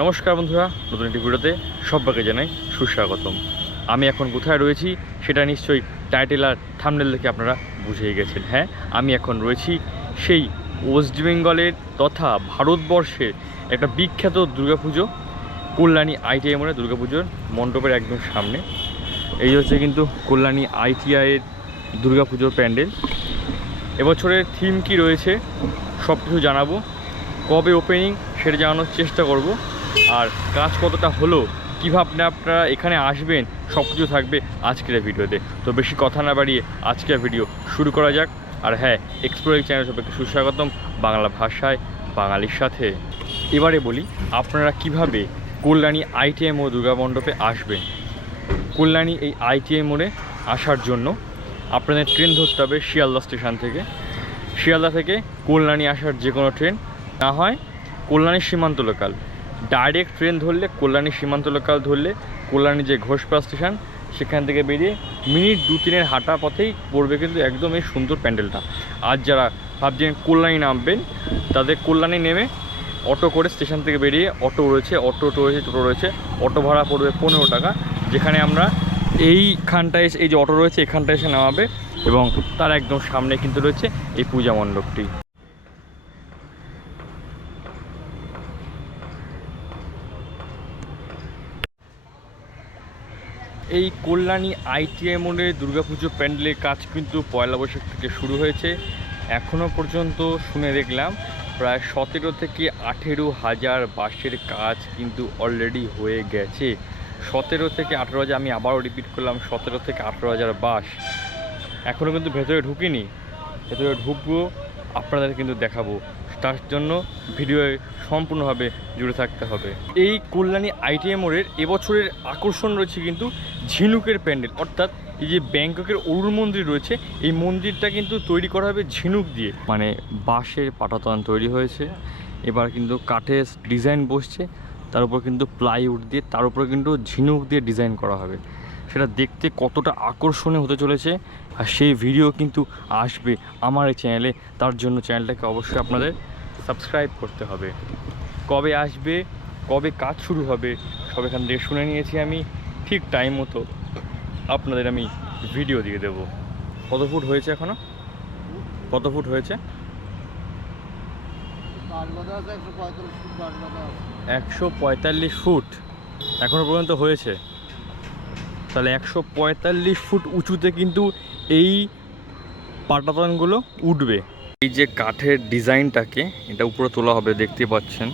নমস্কার বন্ধুরা, নতুন একটি ভিডিওতে সবাইকে জানাই সুস্বাগতম। আমি এখন কোথায় রয়েছি সেটা নিশ্চয়ই টাইটেল আর থাম্বনেল দেখে আপনারা বুঝেই গেছেন। হ্যাঁ, আমি এখন রয়েছি সেই ওয়েস্ট বেঙ্গলের তথা ভারতবর্ষের একটা বিখ্যাত দুর্গাপুজো কল্যাণী আইটিআই মোড়ে দুর্গাপুজোর মণ্ডপের একদম সামনে। এই হচ্ছে কিন্তু কল্যাণী আইটিআইয়ের দুর্গাপুজোর প্যান্ডেল। এবছরের থিম কি রয়েছে সব কিছু জানাবো, কবে ওপেনিং সেটা জানানোর চেষ্টা করব, আর কাজ কতটা হলো, কীভাবে আপনারা এখানে আসবেন সব কিছু থাকবে আজকের ভিডিওতে। তো বেশি কথা না বাড়িয়ে আজকের ভিডিও শুরু করা যাক। আর হ্যাঁ, এক্সপ্লোরিং চ্যানেল সবাইকে সুস্বাগতম বাংলা ভাষায় বাঙালির সাথে। এবারে বলি আপনারা কিভাবে কল্যাণী আইটিআই মোড় দুর্গা মণ্ডপে আসবেন। কল্যাণী এই আইটিআই মোড়ে আসার জন্য আপনাদের ট্রেন ধরতে হবে শিয়ালদা স্টেশন থেকে। শিয়ালদা থেকে কল্যাণী আসার যে কোনো ট্রেন, না হয় কল্যাণী সীমান্ত লোকাল। ডাইরেক্ট ট্রেন ধরলে কল্যাণী সীমান্ত লোকাল ধরলে কল্যাণী যে ঘোষপাড়া স্টেশন সেখান থেকে বেরিয়ে মিনিট 2-3 হাঁটা পথেই পড়বে কিন্তু একদম এই সুন্দর প্যান্ডেলটা। আর যারা ভাবছেন কল্যাণী নামবেন তাদের কল্যাণী নেমে অটো করে স্টেশন থেকে বেরিয়ে অটো রয়েছে, টোটো রয়েছে। অটো ভাড়া পড়বে 15 টাকা, যেখানে আমরা এইখানটায় এই যে অটো রয়েছে এখানটায় এসে নামাবে এবং তার একদম সামনে কিন্তু রয়েছে এই পূজা মণ্ডপটি। এই কল্যাণী আইটিআই মোড়ে দুর্গাপুজো প্যান্ডেলের কাজ কিন্তু পয়লা বৈশাখ থেকে শুরু হয়েছে। এখনও পর্যন্ত শুনে দেখলাম প্রায় 17 থেকে 18 হাজার বাঁশের কাজ কিন্তু অলরেডি হয়ে গেছে। 17 থেকে 18 হাজার, আমি আবারও রিপিট করলাম, 17 থেকে 18 হাজার বাঁশ। এখনও কিন্তু ভেতরে ঢুকিনি, ভেতরে ঢুকবো, আপনাদের কিন্তু দেখাবো। তার জন্য ভিডিওয়ে সম্পূর্ণভাবে জুড়ে থাকতে হবে। এই কল্যাণী আইটিআই মোড়ের এবছরের আকর্ষণ রয়েছে কিন্তু ঝিনুকের প্যান্ডেল, অর্থাৎ এই যে ব্যাংককের অরুণ মন্দির রয়েছে এই মন্দিরটা কিন্তু তৈরি করা হবে ঝিনুক দিয়ে, মানে বাঁশের পাটাতন তৈরি হয়েছে। এবার কিন্তু কাঠের ডিজাইন বসছে, তার উপর কিন্তু প্লাইউড দিয়ে, তার উপরে কিন্তু ঝিনুক দিয়ে ডিজাইন করা হবে। সেটা দেখতে কতটা আকর্ষণীয় হতে চলেছে আর সেই ভিডিও কিন্তু আসবে আমার এই চ্যানেলে। তার জন্য চ্যানেলটাকে অবশ্যই আপনাদের সাবস্ক্রাইব করতে হবে। কবে আসবে, কবে কাজ শুরু হবে সব এখান থেকে শুনে নিয়েছি আমি। ঠিক টাইম মতো আপনাদের আমি ভিডিও দিয়ে দেব। কত ফুট হয়েছে এখনো? কত ফুট হয়েছে? 145 ফুট এখনো পর্যন্ত হয়েছে। তাহলে 145 ফুট উঁচুতে কিন্তু এই পাটাতনগুলো উঠবে। এই যে কাঠের ডিজাইনটাকে এটা উপরে তোলা হবে, দেখতে পাচ্ছেন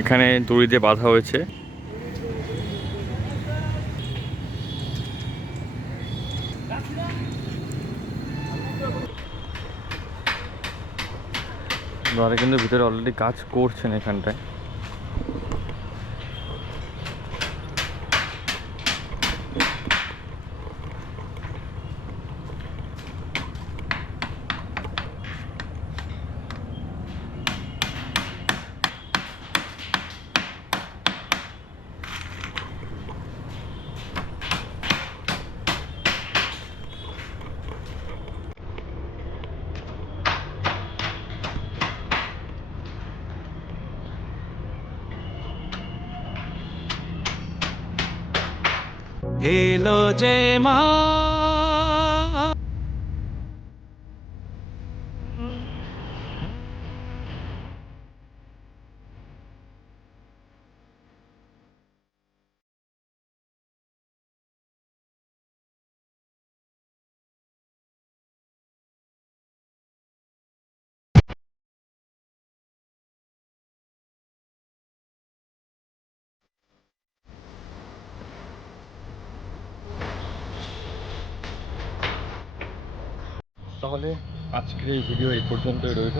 এখানে দড়ি দিয়ে বাঁধা হয়েছে। ওনারা কিন্তু ভিতরে অলরেডি কাজ করছেন এখানটায়। এলো যে মা তাহলে আজকের এই ভিডিও এই পর্যন্তই রইল।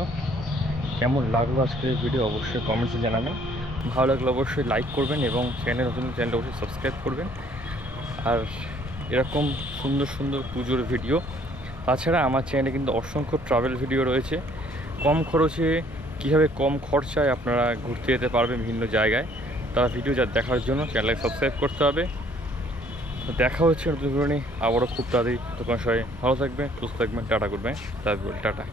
কেমন লাগলো আজকের এই ভিডিও অবশ্যই কমেন্টসে জানাবেন। ভালো লাগলে অবশ্যই লাইক করবেন এবং চ্যানেলটা অবশ্যই সাবস্ক্রাইব করবেন। আর এরকম সুন্দর সুন্দর পুজোর ভিডিও, তাছাড়া আমার চ্যানেলে কিন্তু অসংখ্য ট্রাভেল ভিডিও রয়েছে। কম খরচে কীভাবে কম খরচায় আপনারা ঘুরতে যেতে পারবেন বিভিন্ন জায়গায়, তার ভিডিও দেখার জন্য চ্যানেলকে সাবস্ক্রাইব করতে হবে। তো দেখা হচ্ছে নতুন ভিডিও নিয়ে আবারও খুব তাড়াতাড়ি। তখন সবাই ভালো থাকবেন, সুস্থ থাকবেন, টাটা করবেন, তারপর টাটা।